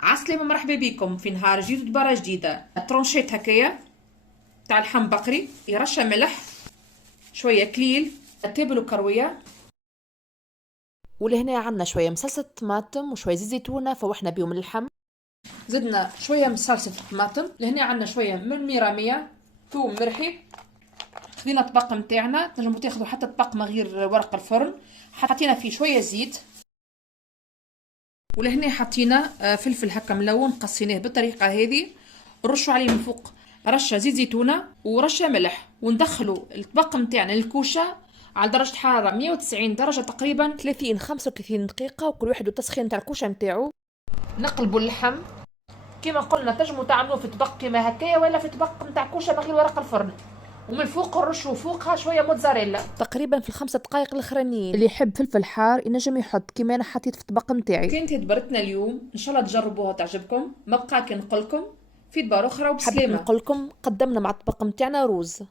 عسلامة، مرحبا بكم في نهار جديد ودبارة جديدة. ترونشيت هكايا تاع لحم بقري، رشة ملح، شوية كليل، تابل وكروية. ولهنا عنا شوية مصلصة طماطم وشوية زيت زيتونة فوحنا بيهم اللحم. زدنا شوية من صلصة الطماطم، لهنا عنا شوية من ميرامية، ثوم مرحي. خذينا الطبق متاعنا، تنجموا تاخذوا حتى طبق ما غير ورق الفرن. حطينا فيه شوية زيت، ولهنا حطينا فلفل هكا ملون، قصيناه بالطريقة هذه. نرشوا عليه من فوق رشة زيت زيتونة ورشة ملح، وندخلوا الطبق متاعنا الكوشة على درجة حرارة 190 درجة تقريبا. 30 35 دقيقة وكل واحد والتسخين تاع الكوشة متاعو. نقلبوا اللحم كما قلنا، تنجموا تعملوه في طبق كما هكايا ولا في طبق متاع كوشة من غير ورق الفرن، ومن فوق نرشوا فوقها شوية موتزاريلا. تقريبا في الخمسة دقائق الاخرانيين اللي يحب فلفل حار ينجم يحط كيما انا حطيت في الطبق متاعي. كانت دبرتنا اليوم، ان شاء الله تجربوها تعجبكم. ما بقى كي نقولكم في دبار اخرى حبيت وبسلامة. نقولكم قدمنا مع الطبق متاعنا روز.